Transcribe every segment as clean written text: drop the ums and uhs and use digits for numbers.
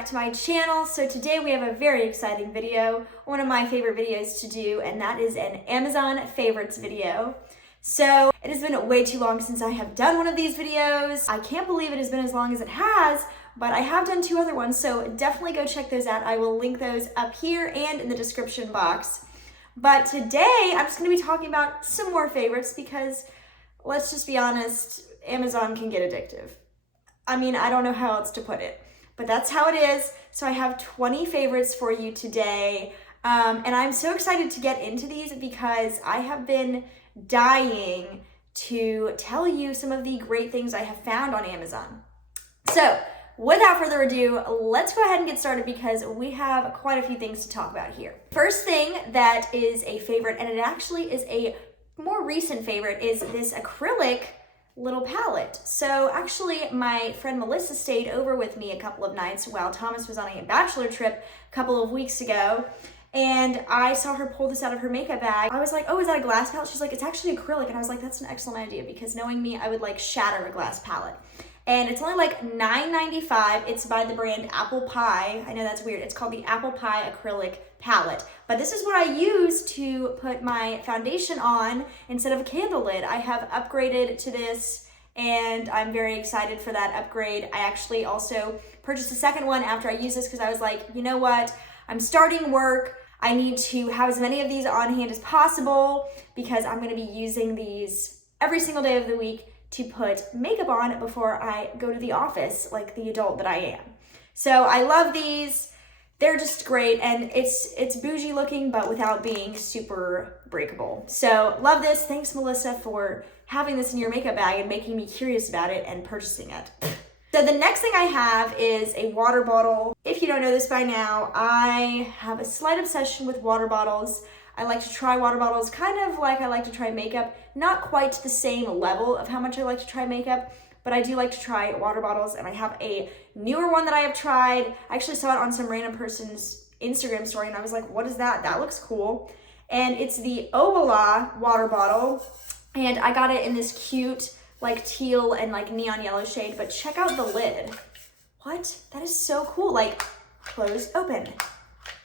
back to my channel. So today we have a very exciting video, one of my favorite videos to do, and that is an Amazon favorites video. So it has been way too long since I have done one of these videos. I can't believe it has been as long as it has, but I have done two other ones, so definitely go check those out. I will link those up here and in the description box. But today I'm just gonna be talking about some more favorites because let's just be honest, Amazon can get addictive. I mean, I don't know how else to put it, but that's how it is. So I have 20 favorites for you today. And I'm so excited to get into these because I have been dying to tell you some of the great things I have found on Amazon. So without further ado, let's go ahead and get started because we have quite a few things to talk about here. First thing that is a favorite, and it actually is a more recent favorite, is this acrylic little palette. So actually my friend Melissa stayed over with me a couple of nights while Thomas was on a bachelor trip a couple of weeks ago, and I saw her pull this out of her makeup bag. I was like, oh, is that a glass palette? She's like, it's actually acrylic. And I was like, that's an excellent idea because knowing me, I would like shatter a glass palette. And it's only like $9.95. It's by the brand Apple Pie. I know that's weird. It's called the Apple Pie Acrylic Palette. But this is what I use to put my foundation on instead of a candle lid. I have upgraded to this and I'm very excited for that upgrade. I actually also purchased a second one after I used this because I was like, you know what? I'm starting work. I need to have as many of these on hand as possible because I'm gonna be using these every single day of the week to put makeup on before I go to the office like the adult that I am. So I love these. They're just great, and it's bougie looking but without being super breakable. So love this. Thanks Melissa for having this in your makeup bag and making me curious about it and purchasing it. So the next thing I have is a water bottle. If you don't know this by now, I have a slight obsession with water bottles. I like to try water bottles kind of like I like to try makeup, not quite to the same level of how much I like to try makeup, but I do like to try water bottles, and I have a newer one that I have tried. I actually saw it on some random person's Instagram story and I was like, what is that? That looks cool. And it's the Obala water bottle, and I got it in this cute like teal and like neon yellow shade, but check out the lid. What? That is so cool. Like closed, open.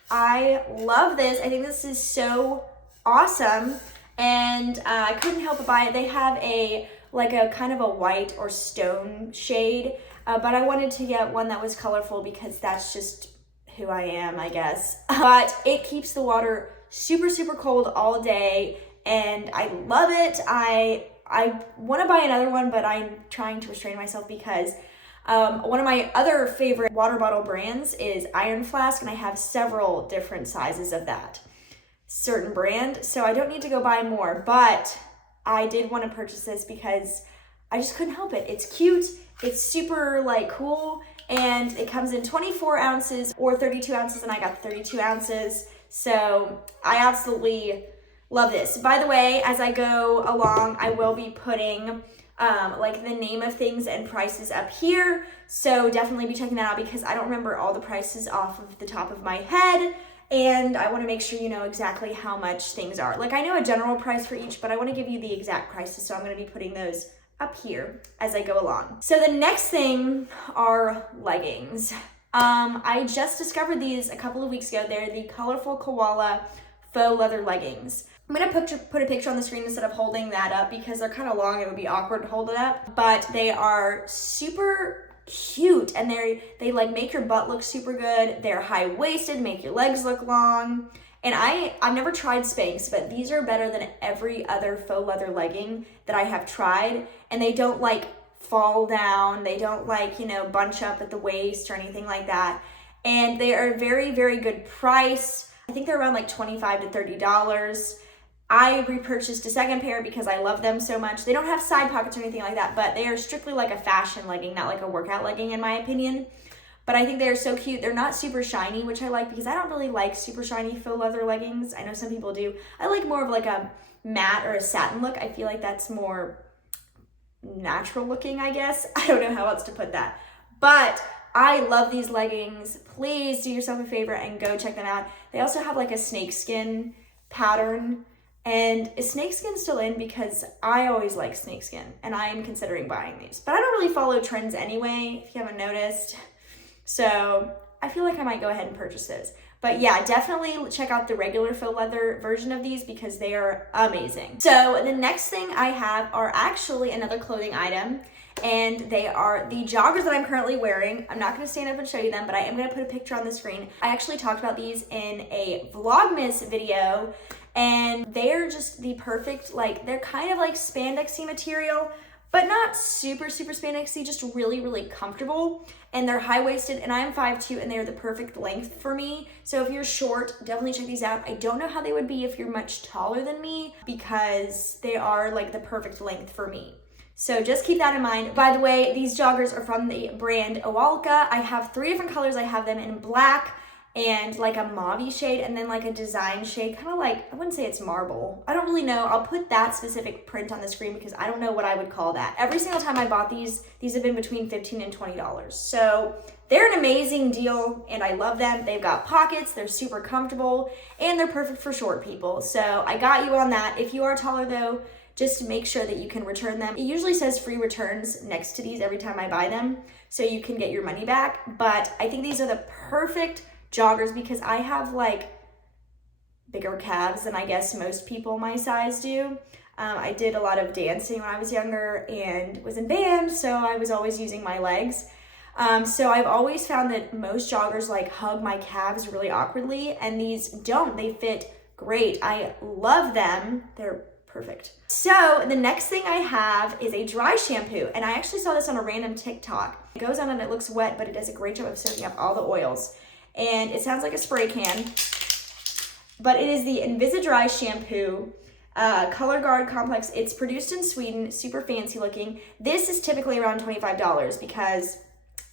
I love this. I think this is so awesome, and I couldn't help but buy it. They have a like a kind of a white or stone shade, but I wanted to get one that was colorful because that's just who I am, I guess. But it keeps the water super, super cold all day, and I love it. I want to buy another one, but I'm trying to restrain myself because one of my other favorite water bottle brands is Iron Flask, and I have several different sizes of that certain brand, so I don't need to go buy more, but I did want to purchase this because I just couldn't help it. It's cute, it's super like cool, and it comes in 24 ounces or 32 ounces, and I got 32 ounces, so I absolutely love this. By the way, as I go along, I will be putting like the name of things and prices up here, so definitely be checking that out because I don't remember all the prices off of the top of my head, and I want to make sure you know exactly how much things are. Like I know a general price for each, but I want to give you the exact prices, so I'm going to be putting those up here as I go along. So the next thing are leggings. I just discovered these a couple of weeks ago. They're the Colorful Koala faux leather leggings. I'm gonna put a picture on the screen instead of holding that up because they're kind of long. It would be awkward to hold it up, but they are super cute, and they like make your butt look super good. They're high-waisted, make your legs look long. And I've never tried Spanx, but these are better than every other faux leather legging that I have tried, and they don't like fall down. They don't like, you know, bunch up at the waist or anything like that. And they are very, very good price. I think they're around like $25 to $30. I repurchased a second pair because I love them so much. They don't have side pockets or anything like that, but they are strictly like a fashion legging, not like a workout legging in my opinion. But I think they're so cute. They're not super shiny, which I like because I don't really like super shiny faux leather leggings. I know some people do. I like more of like a matte or a satin look. I feel like that's more natural looking, I guess. I don't know how else to put that. But I love these leggings. Please do yourself a favor and go check them out. They also have like a snakeskin pattern. And is snakeskin still in? Because I always like snakeskin and I am considering buying these. But I don't really follow trends anyway, if you haven't noticed. So I feel like I might go ahead and purchase those. But yeah, definitely check out the regular faux leather version of these because they are amazing. So the next thing I have are actually another clothing item, and they are the joggers that I'm currently wearing. I'm not gonna stand up and show you them, but I am gonna put a picture on the screen. I actually talked about these in a Vlogmas video, and they're just the perfect, like, they're kind of like spandexy material, but not super spandexy, just really, really comfortable. And they're high-waisted, and I'm 5'2", and they're the perfect length for me. So if you're short, definitely check these out. I don't know how they would be if you're much taller than me, because they are like the perfect length for me. So just keep that in mind. By the way, these joggers are from the brand Owalka. I have 3 different colors. I have them in black and like a mauve shade, and then like a design shade, kind of like, I wouldn't say it's marble. I don't really know. I'll put that specific print on the screen because I don't know what I would call that. Every single time I bought these have been between $15 and $20. So they're an amazing deal, and I love them. They've got pockets, they're super comfortable, and they're perfect for short people. So I got you on that. If you are taller though, just make sure that you can return them. It usually says free returns next to these every time I buy them, so you can get your money back. But I think these are the perfect joggers because I have like bigger calves than I guess most people my size do. I did a lot of dancing when I was younger and was in band, so I was always using my legs. So I've always found that most joggers like hug my calves really awkwardly, and these don't. They fit great. I love them. They're perfect. So the next thing I have is a dry shampoo, and I actually saw this on a random TikTok. It goes on and it looks wet, but it does a great job of soaking up all the oils. And it sounds like a spray can, but it is the Invisidry shampoo, Color Guard Complex. It's produced in Sweden, super fancy looking. This is typically around $25 because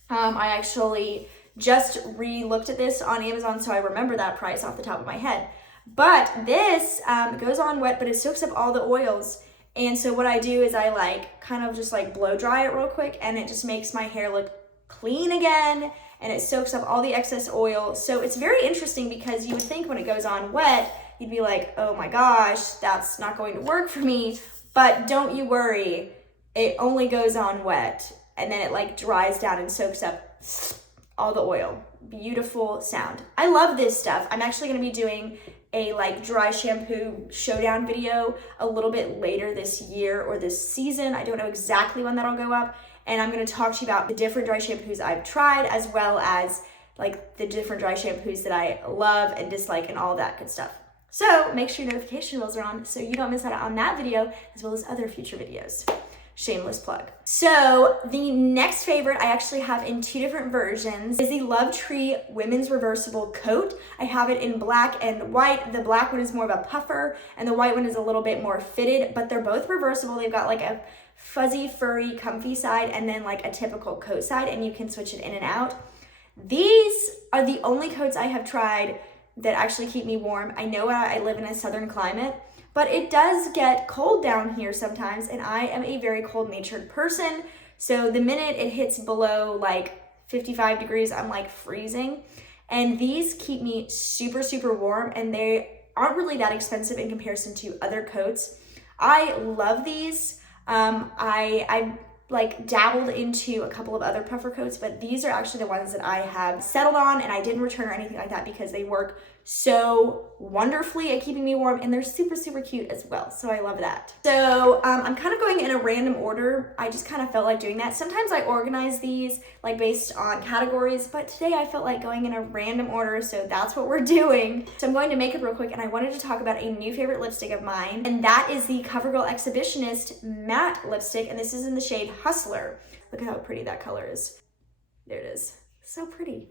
I actually just re-looked at this on Amazon, so I remember that price off the top of my head. But this goes on wet, but it soaks up all the oils. And so what I do is I like kind of just like blow dry it real quick, and it just makes my hair look clean again, and it soaks up all the excess oil. So it's very interesting because you would think when it goes on wet, you'd be like, oh my gosh, that's not going to work for me. But don't you worry, it only goes on wet, and then it like dries down and soaks up all the oil. Beautiful sound. I love this stuff. I'm actually gonna be doing a like dry shampoo showdown video a little bit later this year or this season. I don't know exactly when that'll go up. And I'm gonna talk to you about the different dry shampoos I've tried, as well as like the different dry shampoos that I love and dislike and all that good stuff. So make sure your notification bells are on so you don't miss out on that video, as well as other future videos. Shameless plug. So the next favorite I actually have in 2 different versions is the Love Tree Women's Reversible Coat. I have it in black and white. The black one is more of a puffer, and the white one is a little bit more fitted, but they're both reversible. They've got like a fuzzy, furry, comfy side, and then like a typical coat side, and you can switch it in and out. These are the only coats I have tried that actually keep me warm. I know I live in a southern climate, but it does get cold down here sometimes, and I am a very cold-natured person. So the minute it hits below like 55 degrees, I'm like freezing. And these keep me super warm, and they aren't really that expensive in comparison to other coats. I love these. I like dabbled into a couple of other puffer coats, but these are actually the ones that I have settled on, and I didn't return or anything like that because they work so wonderfully at keeping me warm, and they're super cute as well. So I love that. So I'm kind of going in a random order. I just kind of felt like doing that. Sometimes I organize these like based on categories, but today I felt like going in a random order, so that's what we're doing. So I'm going to makeup real quick, and I wanted to talk about a new favorite lipstick of mine, and that is the CoverGirl Exhibitionist Matte Lipstick, and this is in the shade Hustler. Look at how pretty that color is. There it is. So pretty.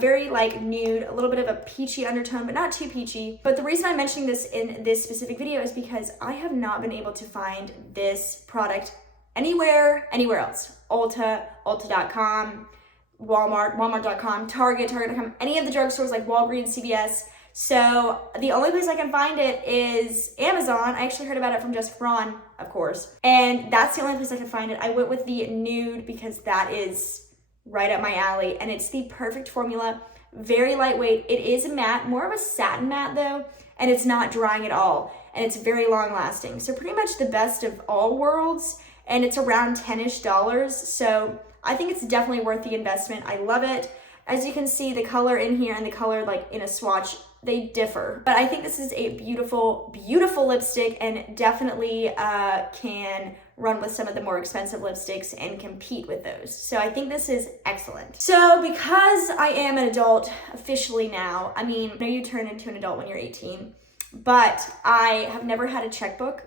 Very like nude, a little bit of a peachy undertone, but not too peachy. But the reason I'm mentioning this in this specific video is because I have not been able to find this product anywhere else. Ulta, Ulta.com, Walmart, Walmart.com, Target, Target.com, any of the drugstores like Walgreens, CVS. So the only place I can find it is Amazon. I actually heard about it from Jessica Braun, of course. And that's the only place I could find it. I went with the nude because that is right up my alley, and it's the perfect formula. Very lightweight. It is a matte, more of a satin matte though, and it's not drying at all, and it's very long lasting. So pretty much the best of all worlds, and it's around $10-ish. So I think it's definitely worth the investment. I love it. As you can see, the color in here and the color like in a swatch, they differ. But I think this is a beautiful, beautiful lipstick, and definitely can run with some of the more expensive lipsticks and compete with those. So I think this is excellent. So because I am an adult officially now, I mean, I know you turn into an adult when you're 18, but I have never had a checkbook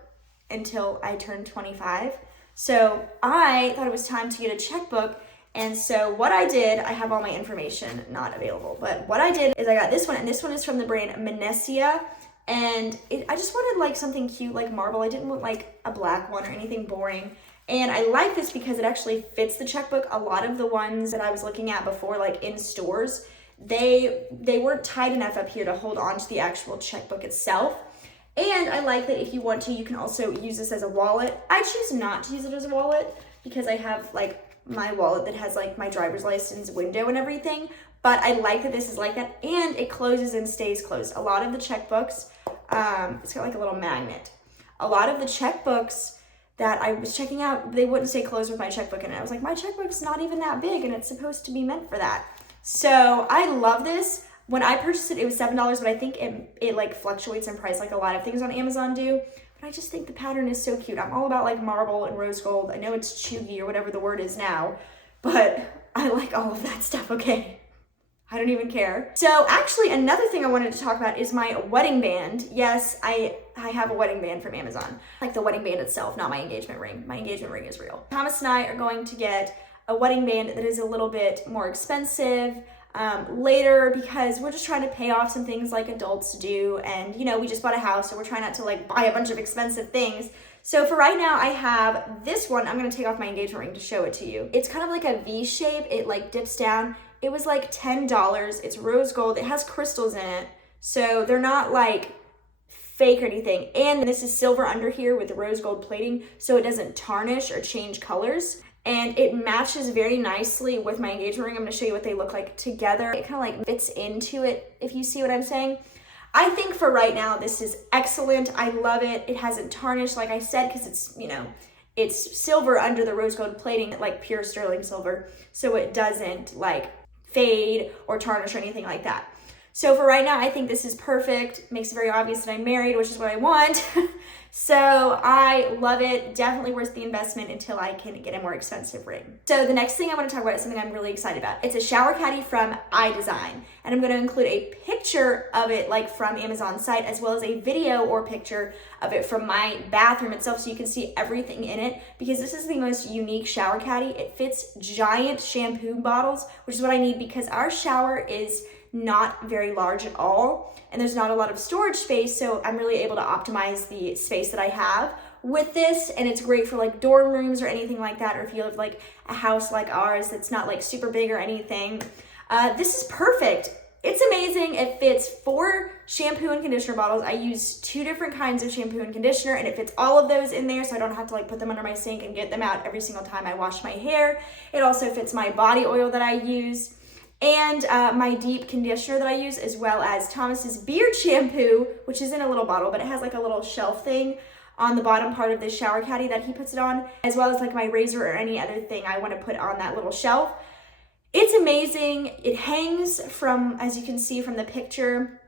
until I turned 25. So I thought it was time to get a checkbook. And so what I did, I have all my information not available, but what I did is I got this one, and this one is from the brand Menecia. And I just wanted like something cute like marble. I didn't want like a black one or anything boring. And I like this because it actually fits the checkbook. A lot of the ones that I was looking at before, like in stores, they weren't tight enough up here to hold on to the actual checkbook itself. And I like that if you want to, you can also use this as a wallet. I choose not to use it as a wallet because I have like my wallet that has like my driver's license window and everything. But I like that this is like that, and it closes and stays closed. A lot of the checkbooks, it's got like a little magnet. A lot of the checkbooks that I was checking out, they wouldn't stay closed with my checkbook in it. I was like, my checkbook's not even that big, and it's supposed to be meant for that. So I love this. When I purchased it, it was $7, but I think it like fluctuates in price like a lot of things on Amazon do. But I just think the pattern is so cute. I'm all about like marble and rose gold. I know it's chuggy or whatever the word is now, but I like all of that stuff, okay? I don't even care. So actually another thing I wanted to talk about is my wedding band. Yes, I have a wedding band from Amazon. Like the wedding band itself, not my engagement ring. My engagement ring is real. Thomas and I are going to get a wedding band that is a little bit more expensive later, because we're just trying to pay off some things like adults do. And you know, we just bought a house, so we're trying not to like buy a bunch of expensive things. So for right now, I have this one. I'm gonna take off my engagement ring to show it to you. It's kind of like a V shape. It like dips down. It was like $10. It's rose gold. It has crystals in it, so they're not like fake or anything. And this is silver under here with the rose gold plating, so it doesn't tarnish or change colors. And it matches very nicely with my engagement ring. I'm gonna show you what they look like together. It kind of like fits into it, if you see what I'm saying. I think for right now, this is excellent. I love it. It hasn't tarnished, like I said, because it's, you know, it's silver under the rose gold plating, like pure sterling silver. So it doesn't like fade or tarnish or anything like that. So for right now, I think this is perfect. Makes it very obvious that I'm married, which is what I want. So I love it. Definitely worth the investment until I can get a more expensive ring. So the next thing I want to talk about is something I'm really excited about. It's a shower caddy from iDesign, and I'm going to include a picture of it like from Amazon's site, as well as a video or picture of it from my bathroom itself, so you can see everything in it, because this is the most unique shower caddy. It fits giant shampoo bottles, which is what I need because our shower is not very large at all, and there's not a lot of storage space, so I'm really able to optimize the space that I have with this. And it's great for like dorm rooms or anything like that, or if you live like a house like ours that's not like super big or anything. This is perfect. It's amazing. It fits 4 shampoo and conditioner bottles. I use 2 different kinds of shampoo and conditioner, and it fits all of those in there, so I don't have to like put them under my sink and get them out every single time I wash my hair. It also fits my body oil that I use, and my deep conditioner that I use, as well as Thomas's beard shampoo, which is in a little bottle, but it has like a little shelf thing on the bottom part of this shower caddy that he puts it on, as well as like my razor or any other thing I want to put on that little shelf. It's amazing. It hangs from, as you can see from the picture,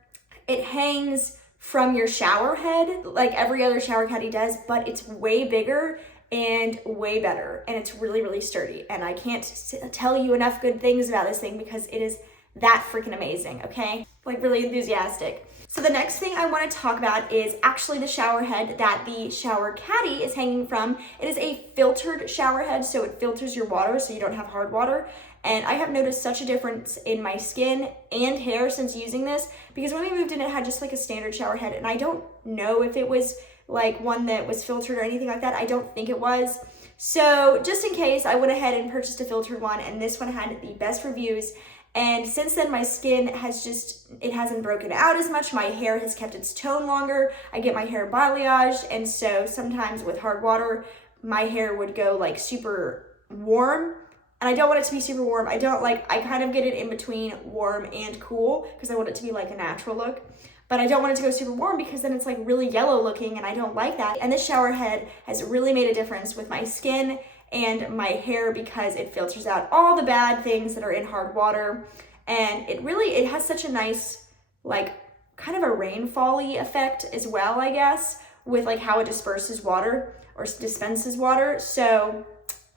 it hangs from your shower head like every other shower caddy does, but it's way bigger and way better, and it's really, really sturdy. And I can't tell you enough good things about this thing because it is that freaking amazing, okay? Like really enthusiastic. So the next thing I want to talk about is actually the shower head that the shower caddy is hanging from. It is a filtered shower head, so it filters your water so you don't have hard water. And I have noticed such a difference in my skin and hair since using this, because when we moved in, it had just like a standard shower head, and I don't know if it was like one that was filtered or anything like that. I don't think it was. So just in case, I went ahead and purchased a filtered one, and this one had the best reviews. And since then, my skin has it hasn't broken out as much. My hair has kept its tone longer. I get my hair balayaged, and so sometimes with hard water, my hair would go like super warm. And I don't want it to be super warm. I kind of get it in between warm and cool because I want it to be like a natural look. But I don't want it to go super warm because then it's like really yellow looking, and I don't like that. And this shower head has really made a difference with my skin and my hair because it filters out all the bad things that are in hard water. And it has such a nice, like, kind of a rainfall-y effect as well, I guess, with like how it disperses water or dispenses water. So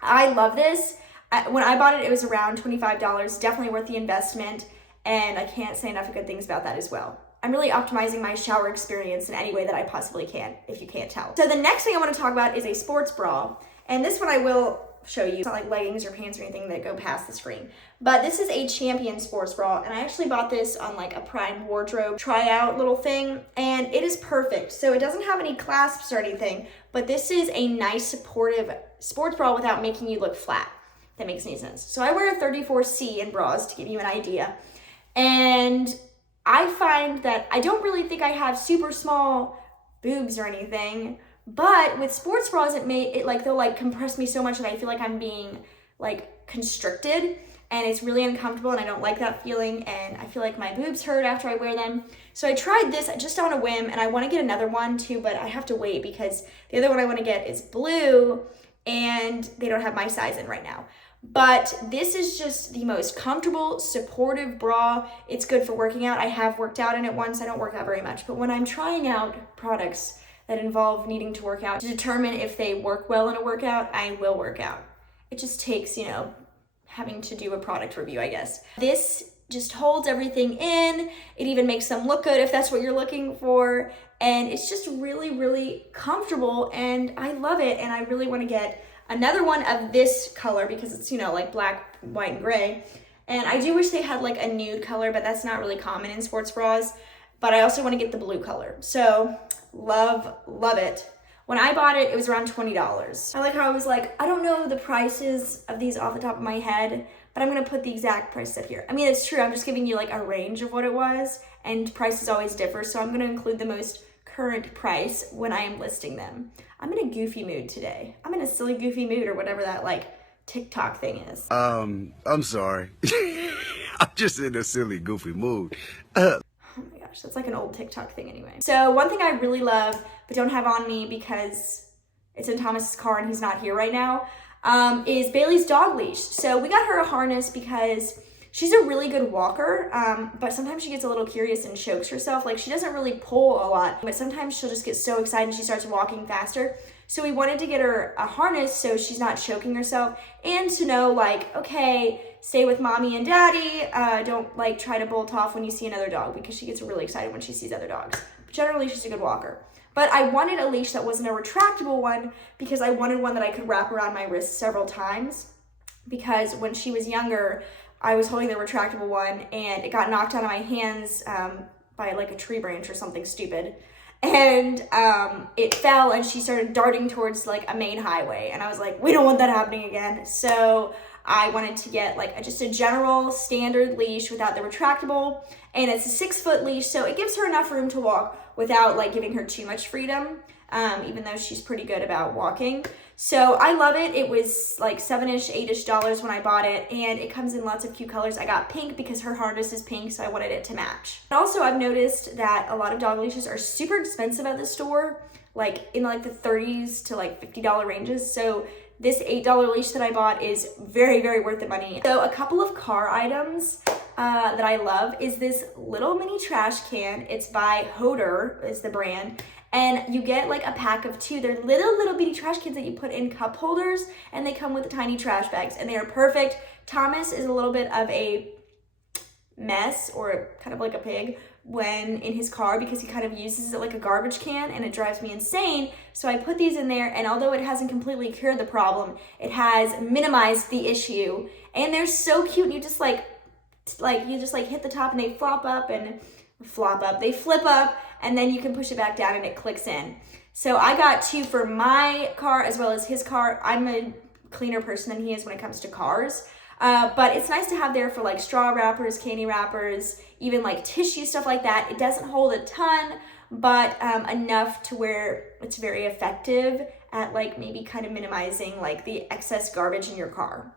I love this. When I bought it was around $25, definitely worth the investment, and I can't say enough good things about that as well. I'm really optimizing my shower experience in any way that I possibly can, if you can't tell. So the next thing I want to talk about is a sports bra, and this one I will show you. It's not like leggings or pants or anything that go past the screen, but this is a Champion sports bra, and I actually bought this on like a Prime wardrobe tryout little thing, and it is perfect. So it doesn't have any clasps or anything, but this is a nice supportive sports bra without making you look flat. If that makes any sense. So I wear a 34C in bras to give you an idea, and I find that I don't really think I have super small boobs or anything, but with sports bras, they'll like compress me so much that I feel like I'm being like constricted, and it's really uncomfortable, and I don't like that feeling, and I feel like my boobs hurt after I wear them. So I tried this just on a whim, and I want to get another one too, but I have to wait because the other one I want to get is blue, and they don't have my size in right now. But this is just the most comfortable, supportive bra. It's good for working out. I have worked out in it once. I don't work out very much, but when I'm trying out products that involve needing to work out to determine if they work well in a workout, I will work out. It just takes, having to do a product review, I guess. This just holds everything in. It even makes them look good if that's what you're looking for. And it's just really, really comfortable, and I love it. And I really want to get another one of this color because it's, like black, white, and gray. And I do wish they had like a nude color, but that's not really common in sports bras. But I also want to get the blue color. So love it. When I bought it, it was around $20. I like how I was like, I don't know the prices of these off the top of my head, but I'm going to put the exact price up here. I mean, it's true. I'm just giving you like a range of what it was, and prices always differ. So I'm going to include the most current price when I am listing them. I'm in a goofy mood today. I'm in a silly goofy mood, or whatever that like TikTok thing is. I'm sorry. I'm just in a silly goofy mood. Oh my gosh, that's like an old TikTok thing anyway. So one thing I really love, but don't have on me because it's in Thomas's car and he's not here right now, is Bailey's dog leash. So we got her a harness because she's a really good walker, but sometimes she gets a little curious and chokes herself. Like, she doesn't really pull a lot, but sometimes she'll just get so excited and she starts walking faster. So we wanted to get her a harness so she's not choking herself, and to know like, okay, stay with mommy and daddy. Don't like try to bolt off when you see another dog, because she gets really excited when she sees other dogs. But generally, she's a good walker. But I wanted a leash that wasn't a retractable one because I wanted one that I could wrap around my wrist several times, because when she was younger, I was holding the retractable one and it got knocked out of my hands by like a tree branch or something stupid. And it fell and she started darting towards like a main highway. And I was like, we don't want that happening again. So I wanted to get like just a general standard leash without the retractable. And it's a 6-foot leash, so it gives her enough room to walk without like giving her too much freedom, even though she's pretty good about walking. So I love it. It was like $7-ish, $8-ish when I bought it, and it comes in lots of cute colors. I got pink because her harness is pink, so I wanted it to match. And also, I've noticed that a lot of dog leashes are super expensive at the store, like in like the $30s to like $50 ranges. So this $8 leash that I bought is very, very worth the money. So a couple of car items that I love is this little mini trash can. It's by Hoder is the brand. And you get like a pack of 2. They're little bitty trash cans that you put in cup holders, and they come with tiny trash bags, and they are perfect. Thomas is a little bit of a mess, or kind of like a pig, when in his car, because he kind of uses it like a garbage can, and it drives me insane. So I put these in there, and although it hasn't completely cured the problem, it has minimized the issue. And they're so cute, and you just hit the top and they they flip up, and then you can push it back down and it clicks in. So I got 2 for my car as well as his car. I'm a cleaner person than he is when it comes to cars. But it's nice to have there for like straw wrappers, candy wrappers, even like tissue, stuff like that. It doesn't hold a ton, but enough to where it's very effective at like maybe kind of minimizing like the excess garbage in your car.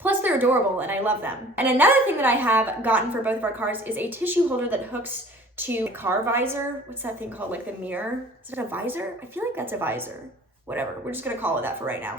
Plus they're adorable and I love them. And another thing that I have gotten for both of our cars is a tissue holder that hooks to a car visor. What's that thing called? Like the mirror? Is it a visor? I feel like that's a visor. whatever. We're just gonna call it that for right now.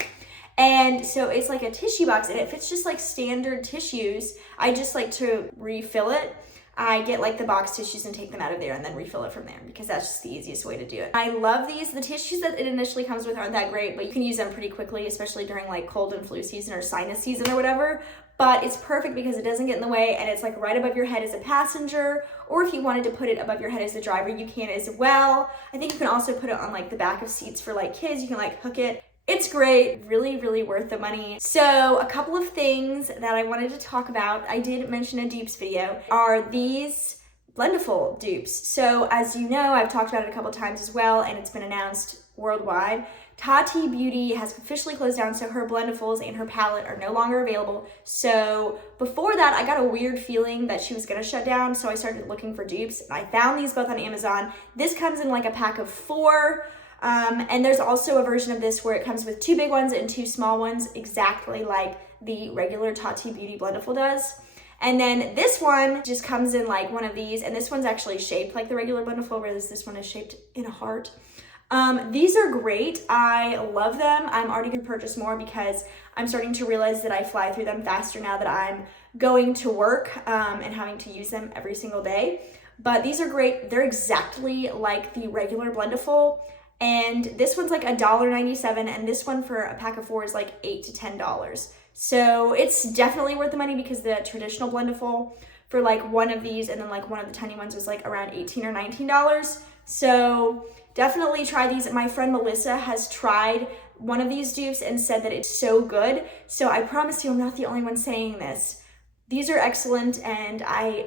And so it's like a tissue box, and it fits just like standard tissues. I just like to refill it. I get like the box tissues and take them out of there and then refill it from there because that's just the easiest way to do it. I love these. The tissues that it initially comes with aren't that great, but you can use them pretty quickly, especially during like cold and flu season or sinus season or whatever. But it's perfect because it doesn't get in the way, and it's like right above your head as a passenger, or if you wanted to put it above your head as the driver, you can as well. I think you can also put it on like the back of seats for like kids. You can like hook it. It's great, really, really worth the money. So a couple of things that I wanted to talk about, I did mention a dupes video, are these Blendiful dupes. So as you know, I've talked about it a couple times as well, and it's been announced worldwide. Tati Beauty has officially closed down, so her Blendifuls and her palette are no longer available. So before that, I got a weird feeling that she was gonna shut down, so I started looking for dupes, and I found these both on Amazon. This comes in like a pack of 4. And there's also a version of this where it comes with 2 big ones and 2 small ones, exactly like the regular Tati Beauty Blendiful does. And then this one just comes in like one of these, and this one's actually shaped like the regular Blendiful, whereas this one is shaped in a heart. These are great. I love them. I'm already gonna purchase more because I'm starting to realize that I fly through them faster now that I'm going to work and having to use them every single day. But these are great. They're exactly like the regular Blendiful. And this one's like $1.97, and this one for a pack of 4 is like $8 to $10. So it's definitely worth the money because the traditional Blendiful for like one of these and then like one of the tiny ones was like around $18 or $19. So definitely try these. My friend Melissa has tried one of these dupes and said that it's so good. So I promise you I'm not the only one saying this. These are excellent, and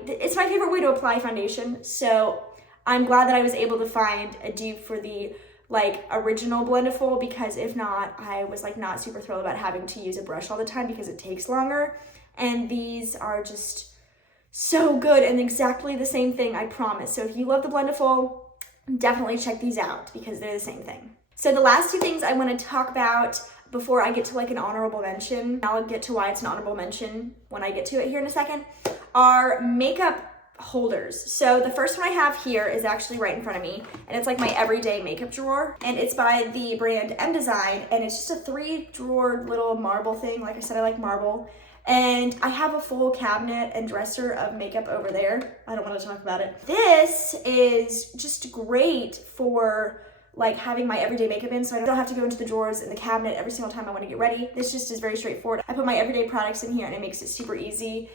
it's my favorite way to apply foundation. So I'm glad that I was able to find a dupe for the like original Blendiful, because if not, I was like not super thrilled about having to use a brush all the time because it takes longer. And these are just so good and exactly the same thing, I promise. So if you love the Blendiful, definitely check these out because they're the same thing. So the last 2 things I want to talk about before I get to like an honorable mention, I'll get to why it's an honorable mention when I get to it here in a second, are makeup holders. So the first one I have here is actually right in front of me, and it's like my everyday makeup drawer, and it's by the brand M Design, and it's just a 3-drawer little marble thing. Like I said, I like marble, and I have a full cabinet and dresser of makeup over there. I don't want to talk about it. This is just great for like having my everyday makeup in, so I don't have to go into the drawers in the cabinet every single time I want to get ready. This just is very straightforward. I put my everyday products in here, and it makes it super easy.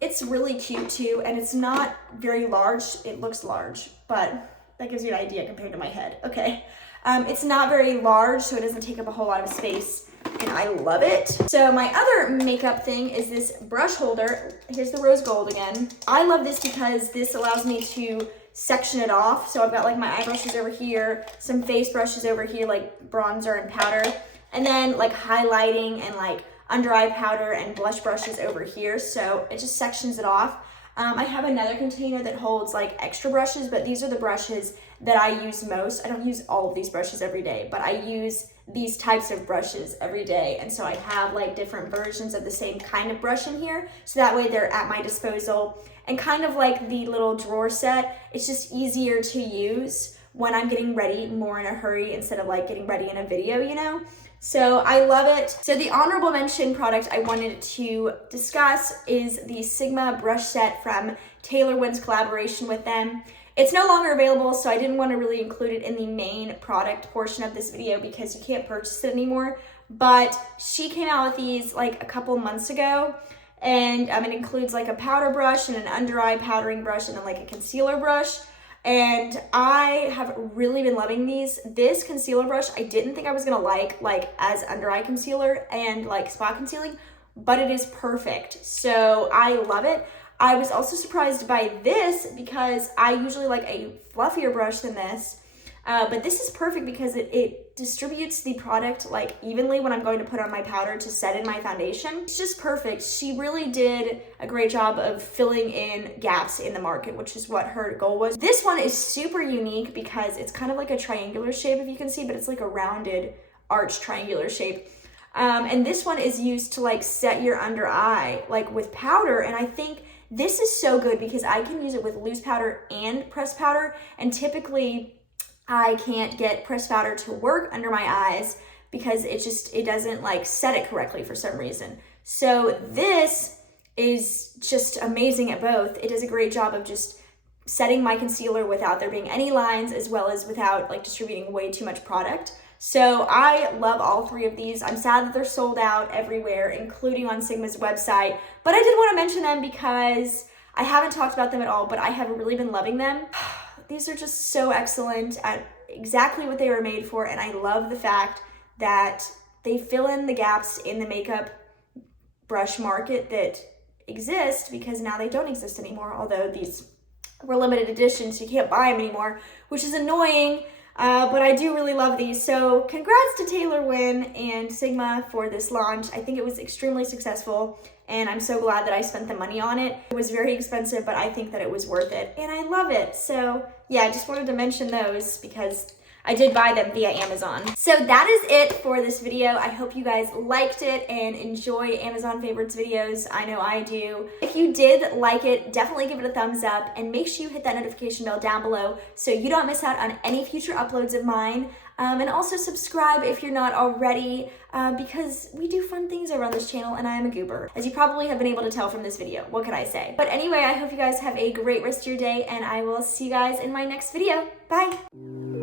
It's really cute too, and it's not very large. It looks large, but that gives you an idea compared to my head. Okay, it's not very large, so it doesn't take up a whole lot of space, and I love it. So my other makeup thing is this brush holder. Here's the rose gold again. I love this because this allows me to section it off. So I've got like my eye brushes over here, some face brushes over here, like bronzer and powder, and then like highlighting and like under eye powder and blush brushes over here. So it just sections it off. I have another container that holds like extra brushes, but these are the brushes that I use most. I don't use all of these brushes every day, but I use these types of brushes every day. And so I have like different versions of the same kind of brush in here. So that way they're at my disposal, and kind of like the little drawer set, it's just easier to use when I'm getting ready more in a hurry instead of like getting ready in a video, you know? So I love it. So the honorable mention product I wanted to discuss is the Sigma brush set from Taylor Wynn's collaboration with them. It's no longer available, so I didn't want to really include it in the main product portion of this video because you can't purchase it anymore. But she came out with these like a couple months ago, and it includes like a powder brush and an under eye powdering brush and then like a concealer brush. And I have really been loving these. This concealer brush, I didn't think I was gonna like as under eye concealer and like spot concealing, but it is perfect. So I love it. I was also surprised by this because I usually like a fluffier brush than this, but this is perfect because it distributes the product like evenly when I'm going to put on my powder to set in my foundation. It's just perfect. She really did a great job of filling in gaps in the market, which is what her goal was. This one is super unique because it's kind of like a triangular shape, if you can see, but it's like a rounded arch triangular shape. And this one is used to like set your under eye like with powder, and I think this is so good because I can use it with loose powder and pressed powder, and typically I can't get pressed powder to work under my eyes because it doesn't like set it correctly for some reason. So this is just amazing at both. It does a great job of just setting my concealer without there being any lines, as well as without like distributing way too much product. So I love all three of these. I'm sad that they're sold out everywhere, including on Sigma's website, but I did want to mention them because I haven't talked about them at all, but I have really been loving them. These are just so excellent at exactly what they were made for, and I love the fact that they fill in the gaps in the makeup brush market that exist, because now they don't exist anymore, although these were limited editions, so you can't buy them anymore, which is annoying, but I do really love these. So congrats to Taylor, Wynn, and Sigma for this launch. I think it was extremely successful, and I'm so glad that I spent the money on it. It was very expensive, but I think that it was worth it, and I love it. So yeah, I just wanted to mention those because I did buy them via Amazon. So that is it for this video. I hope you guys liked it and enjoy Amazon favorites videos. I know I do. If you did like it, definitely give it a thumbs up and make sure you hit that notification bell down below so you don't miss out on any future uploads of mine. And also subscribe if you're not already, because we do fun things over on this channel and I am a goober, as you probably have been able to tell from this video. What can I say? But anyway, I hope you guys have a great rest of your day and I will see you guys in my next video. Bye.